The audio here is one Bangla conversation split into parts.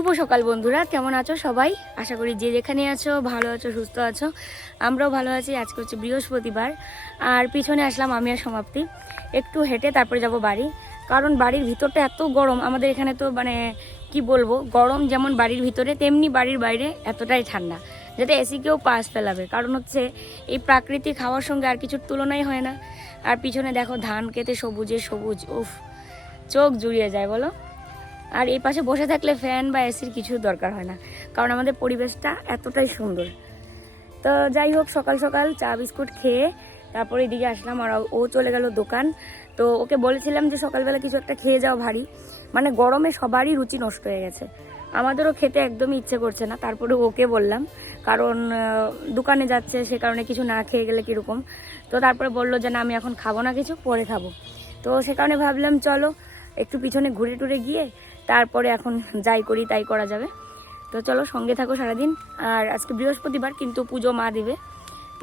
শুভ সকাল বন্ধুরা, কেমন আছো সবাই? আশা করি যে যেখানে আছো, ভালো আছো, সুস্থ আছো, আমরাও ভালো আছি। আজকে হচ্ছে বৃহস্পতিবার, আর পিছনে আসলাম আমি আর সমাপ্তি। একটু হেঁটে তারপরে যাব বাড়ি, কারণ বাড়ির ভিতরটা এত গরম, আমাদের এখানে তো মানে কি বলব, গরম যেমন বাড়ির ভিতরে, তেমনি বাড়ির বাইরে এতটাই ঠান্ডা, যাতে এসিকেও পাস ফেলাবে। কারণ হচ্ছে এই প্রাকৃতিক হাওয়ার সঙ্গে আর কিছুর তুলনাই হয় না। আর পিছনে দেখো ধান কেটে সবুজে সবুজ, উফ, চোখ জুড়িয়ে যায়, বলো? আর এই পাশে বসে থাকলে ফ্যান বা এসির কিছু দরকার হয় না, কারণ আমাদের পরিবেশটা এতটাই সুন্দর। তো যাই হোক, সকাল সকাল চা, বিস্কুট খেয়ে তারপরে এদিকে আসলাম আর ও চলে গেল দোকান। তো ওকে বলেছিলাম যে সকালবেলা কিছু একটা খেয়ে যাও ভারী। মানে গরমে সবারই রুচি নষ্ট হয়ে গেছে। আমাদেরও খেতে একদমই ইচ্ছে করছে না, তারপরে ওকে বললাম। কারণ দোকানে যাচ্ছে, সে কারণে কিছু না খেয়ে গেলে কীরকম। তো তারপরে বলল যে না, আমি এখন খাব না কিছু, পরে খাব। তো সে কারণে ভাবলাম, চলো একটু পিছনে ঘুরে টুরে গিয়ে তারপরে এখন যাই করি, তাই করা যাবে। তো চলো সঙ্গে থাকো সারাদিন। আর আজকে বৃহস্পতিবার, কিন্তু পুজো মা দিবে।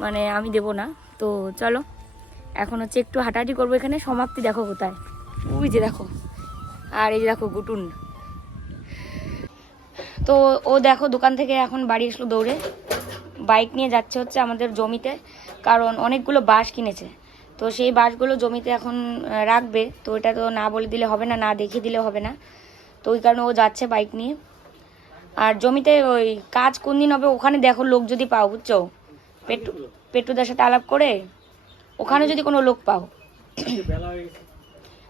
মানে আমি দেব না। তো চলো, এখন হচ্ছে একটু হাঁটাহাঁটি করব এখানে। সমাপ্তি দেখো কোথায়। ওই যে দেখো। আর এই যে দেখো গুটুন। তো ও দেখো দোকান থেকে এখন বাড়ি আসলো দৌড়ে। বাইক নিয়ে যাচ্ছে হচ্ছে আমাদের জমিতে। কারণ অনেকগুলো বাঁশ কিনেছে। তো সেই বাঁশগুলো জমিতে এখন রাখবে। তো এটা তো না বলে দিলে হবে না না দেখিয়ে দিলে হবে না। তো ওই কারণে ও যাচ্ছে বাইক নিয়ে। আর জমিতে ওই কাজ কোন দিন হবে ওখানে দেখো লোক যদি পাও, বুঝছ? পেট্রু পেট্রুদার সাথে আলাপ করে ওখানে যদি কোনো লোক পাও।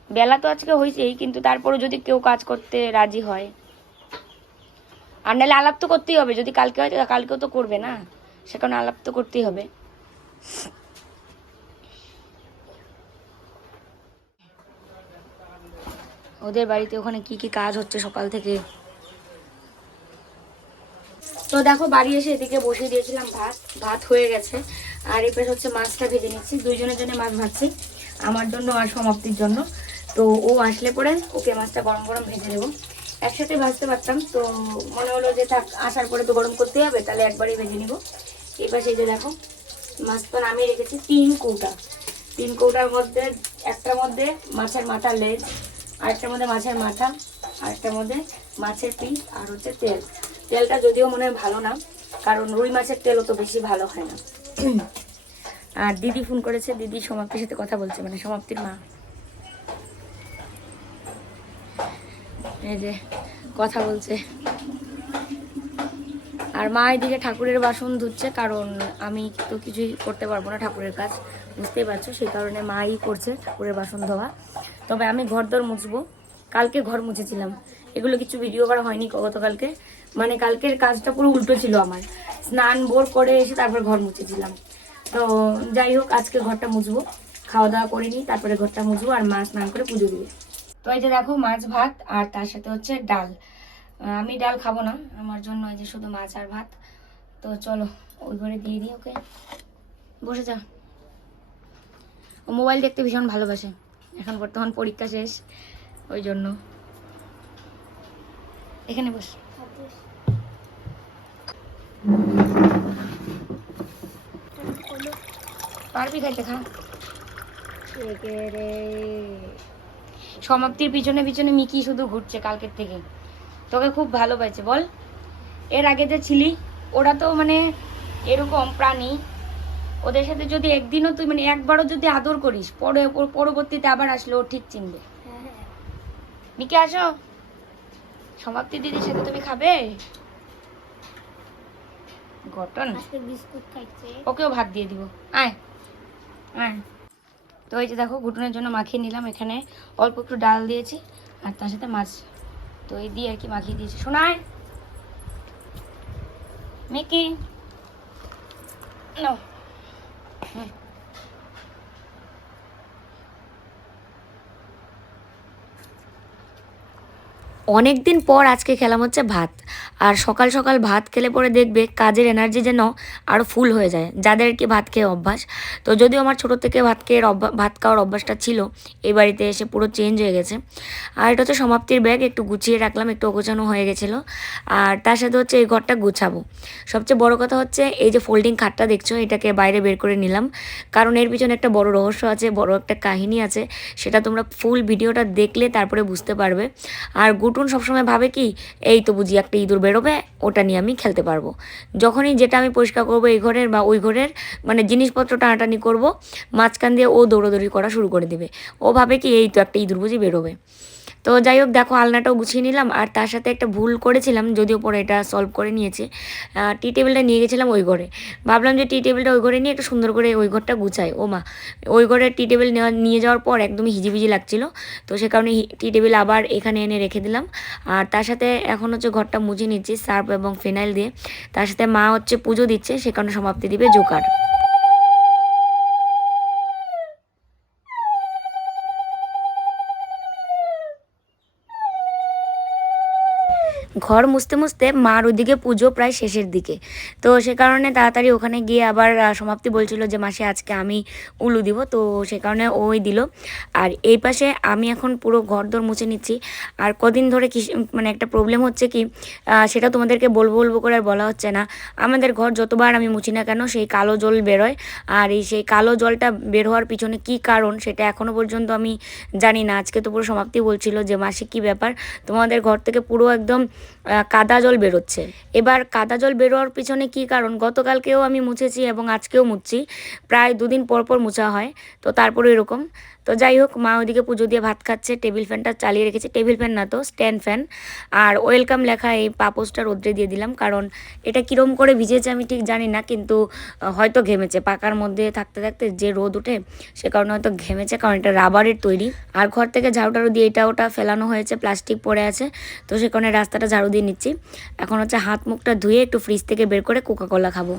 বেলা তো আজকে হয়েছেই কিন্তু তারপরে যদি কেউ কাজ করতে রাজি হয়। আর নাহলে আলাপ তো করতেই হবে, যদি কালকে হয় কালকেও তো করবে না। সে কারণে আলাপ তো করতেই হবে। ওদের বাড়িতে ওখানে কি কি কাজ হচ্ছে সকাল থেকে? তো দেখো, বাড়ি এসে এদিকে বসিয়ে দিয়েছিলাম ভাত। ভাত হয়ে গেছে। আর এবার হচ্ছে মাছটা ভেজে নিচ্ছি। দুইজনের জন্য মাছ ভাজছি। আমার জন্য আর সমাপ্তির জন্য। তো ও আসলে পরে ওকে মাছটা গরম গরম ভেজে দেবো। একসাথে ভাজতে পারতাম। তো মনে হলো যে থাক, আসার পরে তো গরম করতে হবে, তাহলে একবারই ভেজে নিব। এবার সেই যে দেখো, মাছ তো নামিয়ে রেখেছি তিন কৌটা। তিন কৌটার মধ্যে, একটার মধ্যে মাছের মাথা লেজ আরেকটার মধ্যে মাছের মাথা, আরেকটার মধ্যে মাছের পিস আর হচ্ছে তেল। তেলটা যদিও মনে হয় ভালো না, কারণ রুই মাছের তেলও তো বেশি ভালো হয় না। আর দিদি ফোন করেছে, দিদি সমাপ্তির সাথে কথা বলছে মানে সমাপ্তির মা। এই যে কথা বলছে। আর মা এদিকে ঠাকুরের বাসন ধুচ্ছে, কারণ আমি তো কিছুই করতে পারব না ঠাকুরের কাজ। বুঝতেই পারছ, সেই কারণে মাই করছে ঠাকুরের বাসন ধোয়া। তবে আমি ঘর দর মুছবো। কালকে ঘর মুছেছিলাম। এগুলো কিছু ভিডিও করা হয়নি গতকালকে। মানে কালকের কাজটা পুরো উল্টো ছিল আমার। স্নান বোর করে এসে তারপর ঘর মুছেছিলাম। তো যাই হোক, আজকে ঘরটা মুছবো। খাওয়া দাওয়া করে নিই, তারপরে ঘরটা মুছবো আর মা স্নান করে পুজো দিবে। তো এই যে দেখো, মাছ ভাত আর তার সাথে হচ্ছে ডাল। আমি ডাল খাব না। আমার জন্য এই যে শুধু মাছ আর ভাত। তো চলো, ওই ঘরে দিয়ে দিই, ওকে? বসে যা। মোবাইল দেখতে ভীষণ ভালোবাসে। এখন বর্তমান পরীক্ষা শেষ, ওই জন্য। এখানে বস। পারবি খাইতে, খা। সমাপ্তির পিছনে পিছনে মিকি শুধু ঘুরছে কালকের থেকে। তোকে খুব ভালো পাইছে বল। এর আগে যে ছিলি, ওরা তো মানে এরকম প্রাণী। ওদের সাথে যদি একদিনও তুই মানে একবারও যদি আদর করিস পরে পরবর্তীতে আবার আসলে ও ঠিক চিনবে। মিকি আসো। সমাপ্তি দিদির সাথে তুমি খাবে? ঘটন ওকেও ভাত দিয়ে দিব। আয়। আয়। তো এই যে দেখো ঘুটনের জন্য মাখিয়ে নিলাম এখানে। অল্প একটু ডাল দিয়েছি আর তার সাথে মাছ তো এই দিয়ে আর কি মাখিয়ে দিয়েছি। শোনায় মিকি নাও। হুম। অনেক দিন পর আজকে খেলাম হচ্ছে ভাত। আর সকাল সকাল ভাত খেলে পরে দেখবে কাজের এনার্জি যেন আরও ফুল হয়ে যায়। যাদের কি ভাত খেয়ে অভ্যাস। তো যদিও আমার ছোটো থেকে ভাত খেয়ে ভাত খাওয়ার অভ্যাসটা ছিল, এই বাড়িতে এসে পুরো চেঞ্জ হয়ে গেছে। আর এটা হচ্ছে সমাপ্তির ব্যাগ একটু গুছিয়ে রাখলাম, একটু অগোছানো হয়ে গেছিল। আর তার সাথে হচ্ছে এই ঘরটা গুছাবো। সবচেয়ে বড় কথা হচ্ছে এই যে ফোল্ডিং খাটটা দেখছ, এটাকে বাইরে বের করে নিলাম। কারণ এর পিছনে একটা বড় রহস্য আছে, বড় একটা কাহিনী আছে, সেটা তোমরা ফুল ভিডিওটা দেখলে তারপরে বুঝতে পারবে। আর গুট টুনটুন সবসময় ভাবে কি, এই তো বুঝি একটা ইঁদুর বেরোবে, ওটা নিয়ে আমি খেলতে পারব। যখনই যেটা আমি পরিষ্কার করব এই ঘরের বা ওই ঘরের মানে জিনিসপত্র টানাটানি করব, মাঝখান দিয়ে ও দৌড়োদৌড়ি করা শুরু করে দেবে। ও ভাবে কি, এই তো একটা ইঁদুর বুঝি বেরোবে। তো যাই হোক দেখো আলনাটাও গুছিয়ে নিলাম আর তার সাথে একটা ভুল করেছিলাম, যদিও পরে এটা সলভ করে নিয়েছি। টি টেবিলটা নিয়ে গেছিলাম ওই ঘরে। ভাবলাম যে টি টেবিলটা ওই ঘরে নিয়ে একটু সুন্দর করে ওই ঘরটা গুছাই। ও মা, ওই ঘরে টি টেবিল নেওয়া, নিয়ে যাওয়ার পর একদমই হিজিবিজি লাগছিল। তো সে কারণে টি টেবিল আবার এখানে এনে রেখে দিলাম। আর তার সাথে এখন হচ্ছে ঘরটা মুছে নিচ্ছি, সার্ফ এবং ফেনাইল দিয়ে। তার সাথে মা হচ্ছে পুজো দিচ্ছে, সে কারণে সমাপ্তি দিবে জোকার। ঘর মুছতে মুছতে মার ওদিকে পুজো প্রায় শেষের দিকে। তো সে কারণে তাড়াতাড়ি ওখানে গিয়ে আবার সমাপ্তি বলছিল যে, মাসে, আজকে আমি উলু দিব। তো সে কারণে ওই দিল। আর এই পাশে আমি এখন পুরো ঘর দর মুছে নিচ্ছি। আর কদিন ধরে কি মানে একটা প্রবলেম হচ্ছে কি সেটা তোমাদেরকে বলব বলব করে আর বলা হচ্ছে না। আমাদের ঘর যতবার আমি মুছি না কেন, সেই কালো জল বেরোয়। আর এই সেই কালো জলটা বের হওয়ার পিছনে কি কারণ, সেটা এখনও পর্যন্ত আমি জানি না। আজকে তো পুরো সমাপ্তি বলছিল যে, মাসে, কি ব্যাপার? তোমাদের ঘর থেকে পুরো একদম কাদা জল বেরোচ্ছে। এবার কাদা জল বেরোয়ার পিছনে কি কারণ? গতকালকেও আমি মুছেছি এবং আজকেও মুছছি। প্রায় দুদিন পর পর মুছা হয়। তো তারপরে এরকম। তো যাই হোক, মা ওইদিকে পুজো দিয়ে ভাত খাচ্ছে, টেবিল ফ্যানটা চালিয়ে রেখেছে। টেবিল ফ্যান না তো, স্ট্যান্ড ফ্যান। আর ওয়েলকাম লেখা এই পাপোসটা রোদ্রে দিয়ে দিলাম, কারণ এটা কীরম করে ভিজেছে আমি ঠিক জানি না, কিন্তু হয়তো ঘেমেছে। পাকার মধ্যে থাকতে থাকতে যে রোদ উঠে সে কারণে হয়তো ঘেমেছে, কারণ এটা রাবারের তৈরি। আর ঘর থেকে ঝাড়ু টাড়ু দিয়ে এটা ওটা ফেলানো হয়েছে, প্লাস্টিক পড়ে আছে। তো সে কারণে রাস্তাটা ঝাড়ু দিয়ে নিচ্ছি। এখন হচ্ছে হাত মুখটা ধুয়ে একটু ফ্রিজ থেকে বের করে কোকা কোলা খাব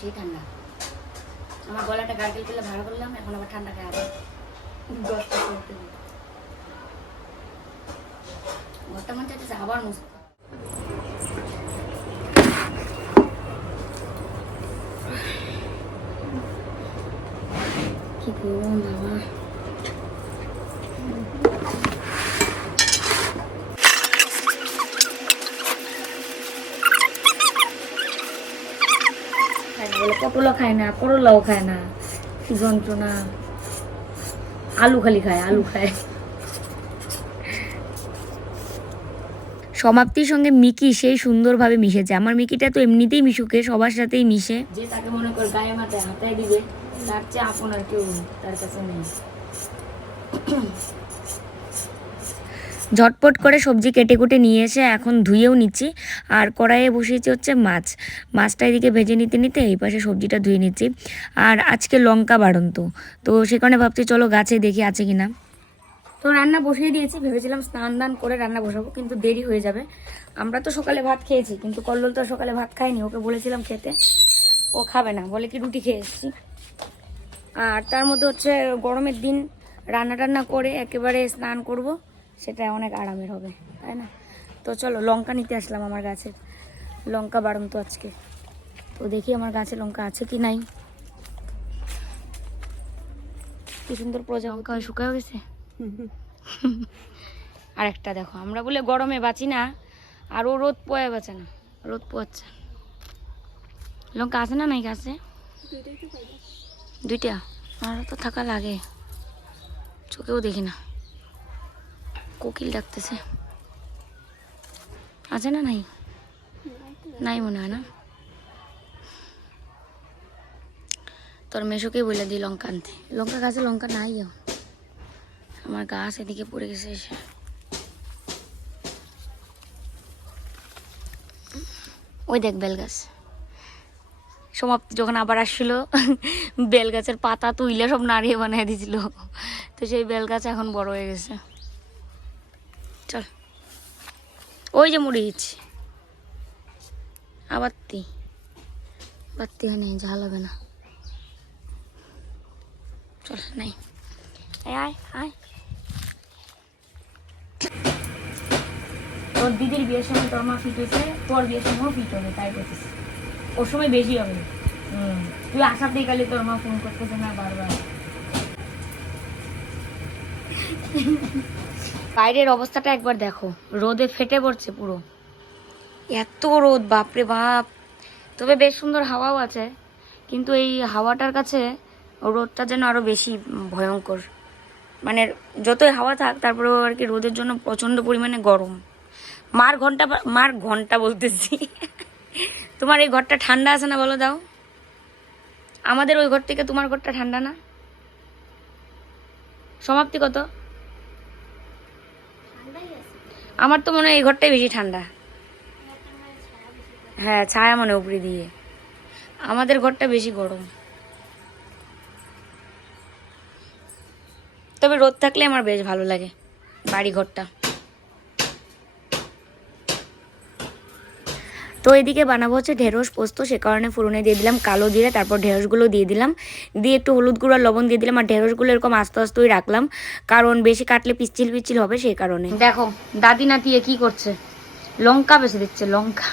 সেই ঠান্ডা আমার গলাটা গার্গেল করলে ভালো করলাম, এখন আবার ঠান্ডা খাই আবার দশটা করতে। ঘরটা মন চাইতেছে আবার মুছতে কি করব, বাবা পটলও খায় না করলাও খায় না কি যন্ত্রণা। আলু খালি খায় আলু খায়। সমাপ্তির সঙ্গে মিকি সেই সুন্দরভাবে মিশেছে। আমার মিকিটা তো এমনিতেই মিশুকে সবার সাথেই মিশে। যে তাকে মনে কর গায়ে মাথায় হাতায় দিবে তার চেয়ে আপন আর কেউ তার কাছে নেই। ঝটপট করে সবজি কেটে কুটে নিয়ে এসে এখন ধুয়েও নিচ্ছি। আর কড়াইয়ে বসিয়েছি হচ্ছে মাছ। মাছটা এদিকে ভেজে নিতে নিতে এই পাশে সবজিটা ধুয়ে নিচ্ছি। আর আজকে লঙ্কা বাড়ন্ত। তো সে কারণে ভাবছি চলো গাছে দেখি আছে কিনা। তো রান্না বসিয়ে দিয়েছি। ভেবেছিলাম স্নান দান করে রান্না বসাবো, কিন্তু দেরি হয়ে যাবে। আমরা তো সকালে ভাত খেয়েছি, কিন্তু কল্লোল তো সকালে ভাত খায়নি। ওকে বলেছিলাম খেতে। ও খাবে না, বলে কি রুটি খেয়ে এসেছি। আর তার মধ্যে হচ্ছে গরমের দিন রান্না টান্না করে একেবারে স্নান করব। সেটা অনেক আরামের হবে তাই না? তো চলো লঙ্কা নিতে আসলাম আমার গাছের লঙ্কা বাড়ন্ত আজকে। তো দেখি আমার গাছে লঙ্কা আছে কি নাই। কি সুন্দর প্রজা লঙ্কা শুকায় গেছে। আর একটা দেখো আমরা বলে গরমে বাঁচি না আর ও রোদ পোয়া বাঁচে না রোদ পোয়াচ্ছে। লঙ্কা আছে না নাই গাছে? দুইটা? আমারও তো থাকা লাগে। চোখেও দেখি না। কোকিল ডাকতেছে। আছে না নাই? নাই মনে হয় না। তোর মেশোকেই বলে দিই লঙ্কা আনতে। লঙ্কা গাছে লঙ্কা নাই আমার গাছ এদিকে পড়ে গেছে এসে। ওই দেখ বেল গাছ। সমাপ্তি, যখন আবার আসছিল, বেল গাছের পাতা তুইলে সব নাড়িয়ে বানিয়ে দিছিল। তো সেই বেল গাছ এখন বড় হয়ে গেছে। চল। ওই যে মরিচ আবাত্তি বাত্তি হয় নাই ঝাল হবে না। চল, নাই। আয় আয়। তোর দিদির বিয়ের সময় তোর মা ফিট হয়েছে, তোর বিয়ের সময়ও ফিট হবে, তাই বলছিস ওর সময় বেশি হবে। তুই আসাতেই গেলে তোর মা ফোন করতেছে না বারবার। বাইরের অবস্থাটা একবার দেখো। রোদে ফেটে পড়ছে পুরো। এত রোদ, বাপরে বাপ। তবে বেশ সুন্দর হাওয়াও আছে। কিন্তু এই হাওয়াটার কাছে রোদটা যেন আরও বেশি ভয়ঙ্কর। মানে যতই হাওয়া থাক, তারপরেও আর কি রোদের জন্য প্রচণ্ড পরিমাণে গরম। মার ঘণ্টা মার ঘণ্টা বলতেছি। তোমার এই ঘরটা ঠান্ডা আছে না বলো দাও। আমাদের ওই ঘর থেকে তোমার ঘরটা ঠান্ডা না? সমাপ্তি কত? আমার তো মনে হয় এই ঘরটাই বেশি ঠান্ডা। হ্যাঁ ছায়া মনে উপরে দিয়ে। আমাদের ঘরটা বেশি গরম। তবে রোদ থাকলে আমার বেশ ভালো লাগে বাড়ি ঘরটা তো এদিকে বানাবো হচ্ছে ঢেঁড়স পোস্ত, সে কারণে ফুরনে দিয়ে দিলাম কালো জিরে, তারপর ঢেঁড়সগুলো দিয়ে দিলাম। দিয়ে একটু হলুদ গুঁড়ো লবণ দিয়ে দিলাম, আর ঢেঁড়সগুলো এরকম আস্তে আস্তেই রাখলাম, কারণ বেশি কাটলে পিচ্ছিল পিচ্ছিল হবে সেই কারণে। দেখো, দাদি নাতি এ কি করছে? লঙ্কা বেছে দিচ্ছে, লঙ্কা।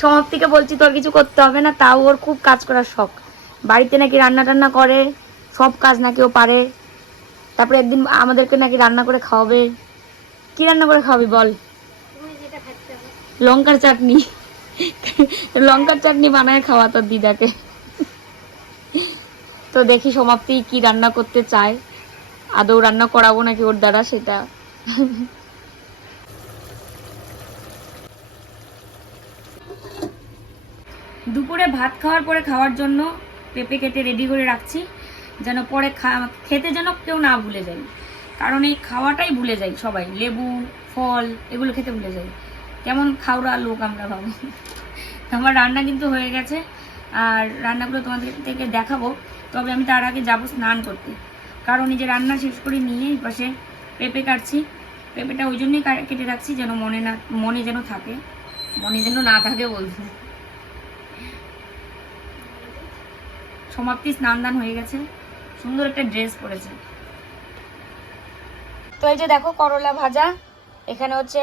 সমাপ্তিকে বলছি, তোর কিছু করতে হবে না, তাও ওর খুব কাজ করার শখ। বাড়িতে নাকি রান্না টান্না করে, সব কাজ নাকি ও পারে। তারপরে একদিন আমাদেরকে নাকি রান্না করে খাওয়াবে। কি রান্না করে খাওয়াবি বল? লঙ্কার চাটনি। লঙ্কার চাটনি বানায় খাওয়া দিদাকে। তো দেখি সমাপ্তি কি রান্না করতে চায়। আদৌ রান্না করাবো নাকি ওর দ্বারা সেটা। দুপুরে ভাত খাওয়ার পরে খাওয়ার জন্য পেঁপে কেটে রেডি করে রাখছি, যেন পরে খেতে যেন কেউ না ভুলে যায়। কারণ এই খাওয়াটাই ভুলে যাই সবাই। লেবু, ফল, এগুলো খেতে ভুলে যাই কেমন খাওড়া লোক আমরা ভাবো। আমার রান্না কিন্তু হয়ে গেছে, আর রান্নাগুলো তোমাদের থেকে দেখাবো, তবে আমি তার আগে যাব স্নান করতে। কারণ এই যে রান্না শেষ করে নিয়ে এই পাশে পেঁপে কাটছি। পেঁপেটা ওই জন্যই কেটে রাখছি যেন মনে না মনে যেন থাকে। মনে যেন না থাকে বলছি। সমাপ্তি স্নান দান হয়ে গেছে। সুন্দর একটা ড্রেস পরেছে। তো এই যে দেখো করলা ভাজা। এখানে হচ্ছে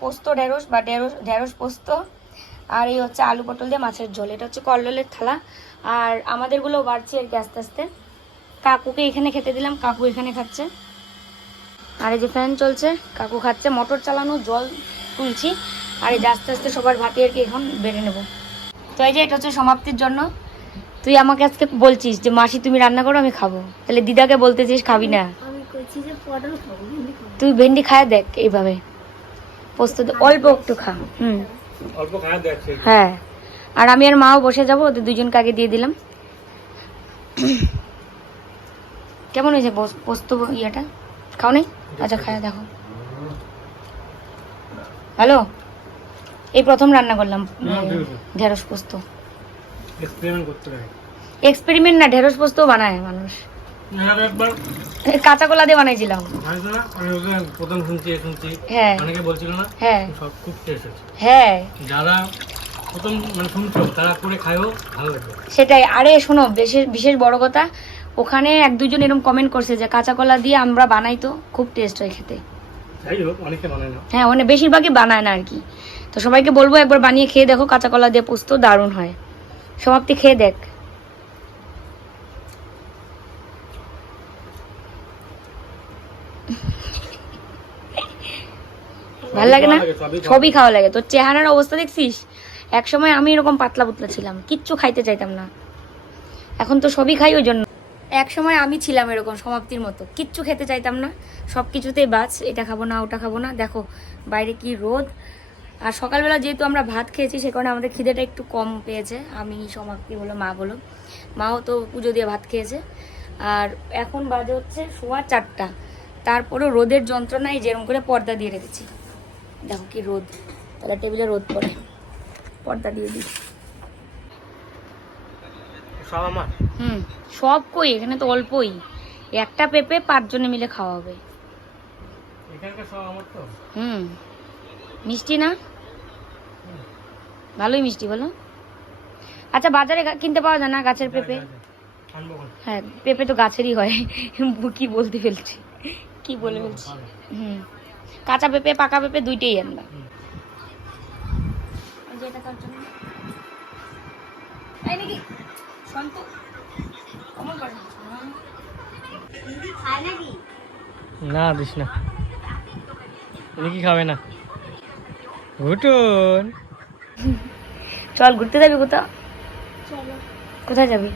পোস্ত, ঢেঁড়স বা ঢেঁড়স ঢেঁড়স পোস্ত, আর এই হচ্ছে আলু পটল দিয়ে মাছের ঝোল। এটা হচ্ছে কল্লোলের থালা। আর আমাদেরগুলো বাড়ছে আর কি আস্তে আস্তে। কাকুকে এখানে খেতে দিলাম, কাকু এখানে খাচ্ছে। আর এই যে ফ্যান চলছে, কাকু খাচ্ছে। মোটর চালানো, জল তুলছি। আর এই যে আস্তে আস্তে সবার ভাতি আর কি এখন বেড়ে নেব। তো এই যে এটা হচ্ছে সমাপ্তির জন্য। তুই আমাকে আজকে বলছিস যে, মাসি তুমি রান্না করো, আমি খাব। তাহলে দিদাকে বলতেছিস খাবি না। তুই ভেন্ডি খায় দেখ এইভাবে। পোস্ত অল্প একটু খা। হুম। অল্প খাওয়া দেখছে হ্যাঁ। আর আমি আর মাও বসে যাব ওদের দুজনকে আগে দিয়ে দিলাম। কেমন হয়েছে পোস- পোস্ত ইয়েটা? খাও নাই? আচ্ছা খায় দেখো। হ্যালো? এই প্রথম রান্না করলাম না, ঠিক আছে। ঢেঁড়স পোস্ত। এক্সপেরিমেন্ট করতে এক্সপেরিমেন্ট না ঢেঁড়স পোস্ত বানায় মানুষ। কাঁচা কলা দিয়ে বানাইছিলাম। প্রথম শুনছি শুনছি। হ্যাঁ। অনেকে বলছিল না? হ্যাঁ। সব খুব টেস্ট হ্যাঁ। যারা প্রথম মানে শুনছো তারা করে খায়ও ভালো সেটাই। আরে শোনো বিশেষ বিশেষ বড় কথা ওখানে এক দুজন এরকম কমেন্ট করছে যে কাঁচা কলা দিয়ে আমরা বানাই তো খুব টেস্ট হয় খেতে। হ্যাঁ মানে বেশিরভাগই বানায় না আর কি। তো সবাইকে বলব একবার বানিয়ে খেয়ে দেখো কাঁচা কলা দিয়ে পোস্ত দারুণ হয়। সমাপ্তি খেয়ে দেখ। ভালো লাগে না? সবই খাওয়া- লাগে। তোর চেহারার অবস্থা দেখছিস? এক সময় আমি এরকম পাতলা পুতলা ছিলাম কিচ্ছু খাইতে চাইতাম না। এখন তো সবই খাই ওই জন্য। এক সময় আমি ছিলাম এরকম সমাপ্তির মতো কিচ্ছু খেতে চাইতাম না। সব কিছুতেই বাস এটা খাব না ওটা খাব না। দেখো বাইরে কি রোদ। আর সকালবেলা যেহেতু আমরা ভাত খেয়েছি সে কারণে আমাদের খিদেটা একটু কম পেয়েছে। আমি সমাপ্তি বলো মা বলো। মাও তো পুজো দিয়ে ভাত খেয়েছে। আর এখন বাজে হচ্ছে সোয়া চারটা। তারপরেও রোদের যন্ত্রণায় যেরকম করে পর্দা দিয়ে রেখেছি। দেখো কি রোদ। তাহলে টেবিলে রোদ পড়ে। পর্দা দিয়ে দিই। সব আমার? হুম সব কই? এখানে তো অল্পই। একটা পেঁপে পাঁচজনে মিলে খাওয়া হবে। এখানকার সব আমার তো। হুম। মিষ্টি না? ভালোই মিষ্টি বলো। আচ্ছা বাজারে গা- কিনতে পাওয়া যায় না গাছের পেঁপে? হ্যাঁ পেঁপে তো গাছেরই হয়। কি বলতে ফেলছি। কি বলে ফেলছি? হুম। কাঁচা পেঁপে পাকা পেঁপে দুইটাই আনবা। না। দিস না। উনি কি খাবে না। ঘুটুন। চল ঘুরতে যাবি কোথাও? কোথায় যাবি?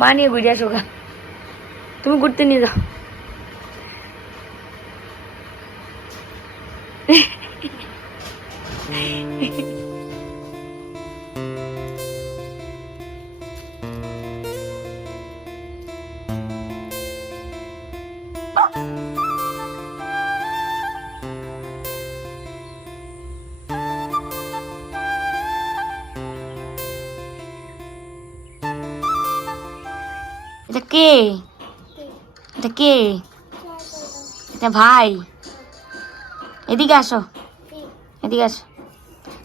মা নিয়ে ঘুরে আসো তুমি ঘুরতে নিয়ে যাও। ভাই, এদিকে আসো। এদিকে আসো।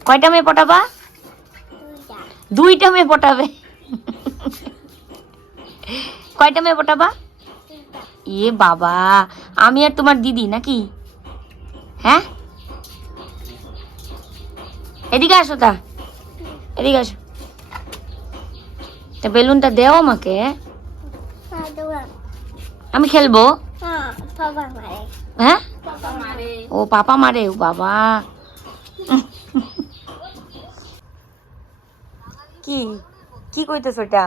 কয়টা মেয়ে পটাবা? দুইটা মেয়ে পটাবে। কয়টা মেয়ে পটাবা? এ বাবা, আমি আর তোমার দিদি নাকি? হ্যাঁ? এদিকে আসো তা। এদিকে আসো। তা বেলুনটা দেও আমাকে। আমি খেলব। হ্যাঁ? ও পাপা মারে ও বাবা। কি? কি কইতেছ ওটা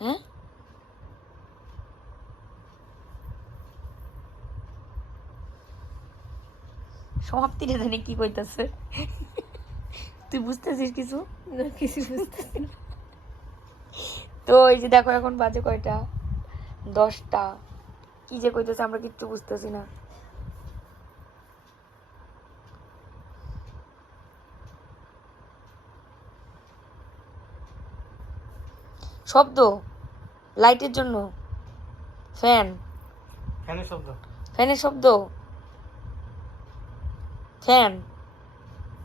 হ্যাঁ? সমাপ্তিটা জানি কি কইতাছে? তুই বুঝতেছিস কিছু? না কিছু বুঝতেছি না। তো এই যে দেখো এখন বাজে কয়টা? দশটা। কি যে কইতেছে আমরা কিচ্ছু বুঝতেছি না। শব্দ? লাইটের জন্য। ফ্যান। ফ্যানের শব্দ। ফ্যানের শব্দ? ফ্যান।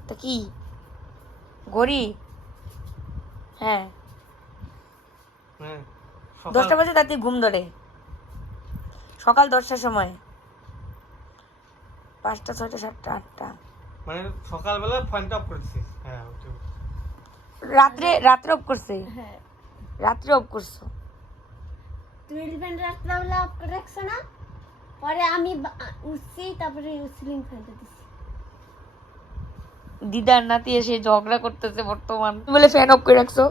তা কি? ঘড়ি? হ্যাঁ। হ্যাঁ দশটা বাজে তাতে ঘুম ধরে। সকাল দশটার সময়। পাঁচটা ছয়টা সাতটা আটটা। মানে সকালবেলা ফ্যানটা অফ করেছিস হ্যাঁ রাত্রে রাত্রে অফ করছে? হ্যাঁ। রাত্রে অফ করছ? টুয়েলভ রাত্রাবেলা অফ করে রাখছো না? পরে আমি উঠছি তারপরে সিলিং ফেলতে দিছি দিদার নাতি এসে ঝগড়া করতেছে বর্তমান। তুমি বলে ফ্যান অফ করে রাখছো?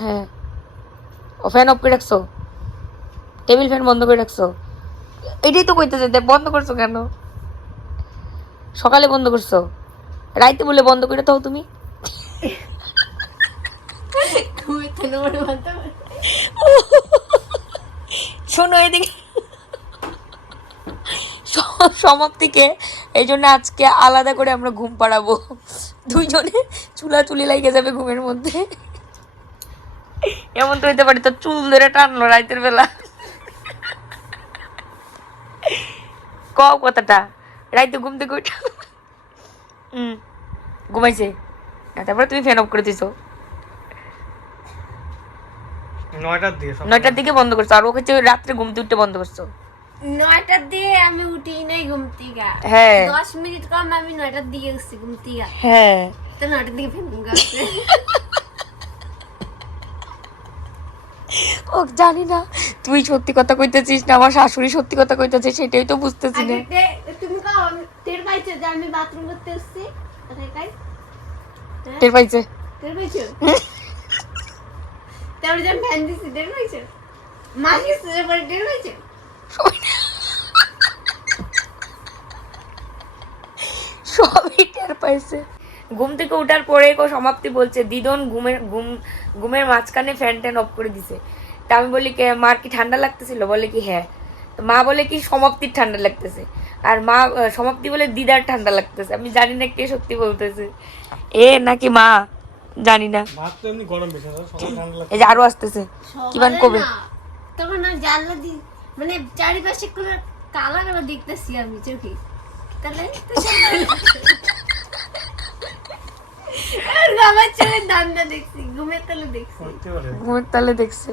হ্যাঁ। ও ফ্যান অফ করে রাখছো? টেবিল ফ্যান বন্ধ করে রাখছো? এটাই তো কইতেছে দেখ বন্ধ করছ কেন? সকালে বন্ধ করছ? রাইতে বলে বন্ধ করে দাও তুমি। শোনো এদিকে। সমাপ্তিকে এই জন্য আজকে আলাদা করে আমরা ঘুম পাড়াবো। দুইজনে চুলা চুলি লাগে যাবে ঘুমের মধ্যে। এমন তো হইতে পারি তো চুল ধরে টানলো রাতের বেলা। ক কথাটা রাইতে ঘুম থেকে উঠা হুম ঘুমাইছে। তারপরে তুমি ফ্যান অফ করে দিছো। নয়টার দিকে দিকে বন্ধ করছ আর ওকে রাত্রে ঘুমতে উঠতে বন্ধ করছ। নয়টার দিয়ে আমি উঠি নাই ঘুমতি গা হ্যাঁ। দশ মিনিট কম আমি নয়টার দিকে উঠছি ঘুমতি গা হ্যাঁ। তো নয়টার দিকে ফেলুন ও জানি না। তুই সত্যি কথা কইতেছিস না আমার শাশুড়ি সত্যি কথা কইতেছে সেটাই তো বুঝতেছি না। তুমি কাও টের পাইছো যে আমি বাথরুম করতে এসেছি? কোথায় কাই? টের পাইছে? টের পাইছো? তারপরে যখন ফ্যান দিছি টের পাইছো? মাসি পরে টের পাইছো? সবই টের পাইছে। ঘুম থেকে ওঠার পরে কো সমাপ্তি বলছে দিদন ঘুমের ঘুম ঘুমের মাঝখানে ফ্যান ট্যান অফ করে দিছে। তা আমি বলি কে মার কি ঠান্ডা লাগতেছিল? বলে কি হ্যাঁ। তো মা বলে কি সমাপ্তির ঠান্ডা লাগতেছে। আর মা সমাপ্তি বলে দিদার ঠান্ডা লাগতেছে। আমি জানি না কে সত্যি বলতেছে। এ নাকি মা? জানি না। ভাত তো এমনি গরম বেশি না ঠান্ডা লাগে এই যে আরও আসতেছে। কিমান কবে? তখন না জানলা দি মানে চারিপাশে কোনো কালা কালা দেখতেছি আমি চোখে। তাহলে তো আর আমার চোখের দান্ডা দেখছি ঘুমের তালে দেখছি। ঘুমের তালে দেখছে।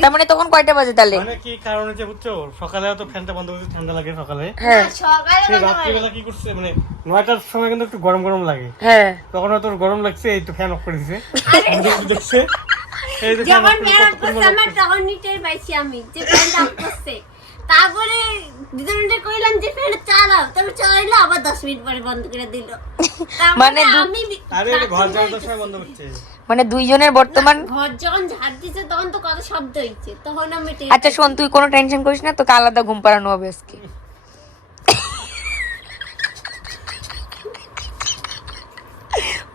তার মানে তখন কয়টা বাজে তাহলে? মানে কি কারণ হচ্ছে বুঝছ সকালে তো ফ্যানটা বন্ধ করতে ঠান্ডা লাগে সকালে। হ্যাঁ। সকালে সে বলা রাত্রিবেলা কি করছে মানে নয়টার সময় কিন্তু একটু গরম গরম লাগে। হ্যাঁ। তখন হয়তো গরম লাগছে এই তো ফ্যান অফ করে দিছে। দেখছে। এই যে fan যখন করে করছে আমার তখন নিচের পাইছি আমি যে ফ্যানটা অফ করছে। তারপরে দিদুনটা কইলাম যে ফ্যান চালাও। তারপর চালাইলো আবার দশ মিনিট পরে বন্ধ করে দিল। মানে আমি আরে ঘর যাওয়ার তো সময় বন্ধ করছে। মানে দুইজনের বর্তমান ঘর যখন ঝাড় দিছে তখন তো কত শব্দ হয়েছে তখন আমি আচ্ছা শোন তুই কোনো টেনশন করিস না তোকে আলাদা ঘুম পাড়ানো হবে আজকে।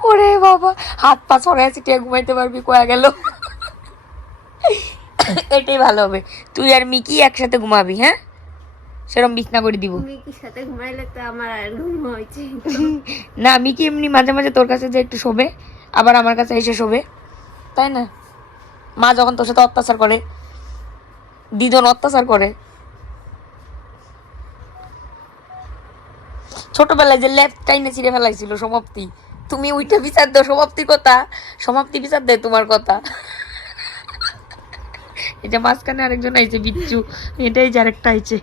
ওরে বাবা হাত পা ছড়াই ছিটিয়ে ঘুমাইতে পারবি কয়া গেল। এটাই ভালো হবে। তুই আর মিকি একসাথে ঘুমাবি হ্যাঁ? সেরকম বিছনা করে দিব। মিকির সাথে ঘুমাইলে তো আমার আর ঘুম হয়েছে না মিকি এমনি মাঝে মাঝে তোর কাছে যে একটু শোবে আবার আমার কাছে এসে শোবে তাই না? মা যখন তোর সাথে অত্যাচার করে দিদন অত্যাচার করে। ছোটবেলায় যে লেফট টাইনে ছিঁড়ে ফেলাইছিল সমাপ্তি তুমি ওইটা বিচার দাও সমাপ্তির কথা সমাপ্তি বিচার দেয় তোমার কথা। এটা মাঝখানে আরেকজন আইছে বিচ্ছু। এটাই যে আরেকটা আইছে।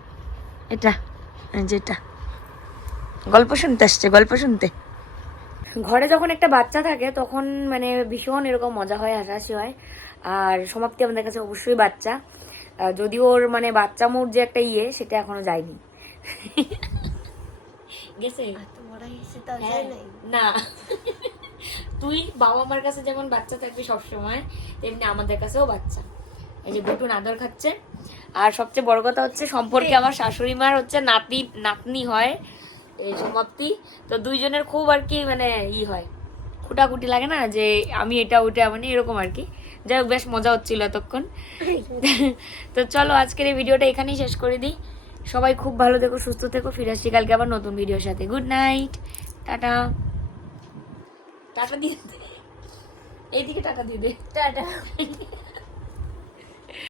এটা যেটা গল্প শুনতে আসছে গল্প শুনতে। ঘরে যখন একটা বাচ্চা থাকে তখন মানে ভীষণ এরকম মজা হয় হাসাহাসি হয়। আর সমাপ্তি আমাদের কাছে অবশ্যই বাচ্চা। যদিও ওর মানে বাচ্চা মোর যে একটা ইয়ে সেটা এখনও যায়নি। গেছে? হ্যাঁ। না। তুই বাবা মার কাছে যেমন বাচ্চা থাকবি সবসময় তেমনি আমাদের কাছেও বাচ্চা। এই যে গুটুন আদর খাচ্ছে। আর সবচেয়ে বড় কথা হচ্ছে সম্পর্কে আমার শাশুড়ি মার হচ্ছে নাতি নাতনি হয় এই সমাপ্তি। তো দুইজনের খুব আর কি মানে ই হয়। খুটাকুটি লাগে না যে আমি এটা ওইটা মানে এরকম আর কি। যাই হোক বেশ মজা হচ্ছিল এতক্ষণ। তো চলো আজকের এই ভিডিওটা এখানেই শেষ করে দিই। সবাই খুব ভালো থেকো সুস্থ থেকো ফিরে আসছি কালকে আবার নতুন ভিডিওর সাথে। Good night tata. টাটা দিয়ে দে। এইদিকে টাটা দিয়ে দে। টাটা।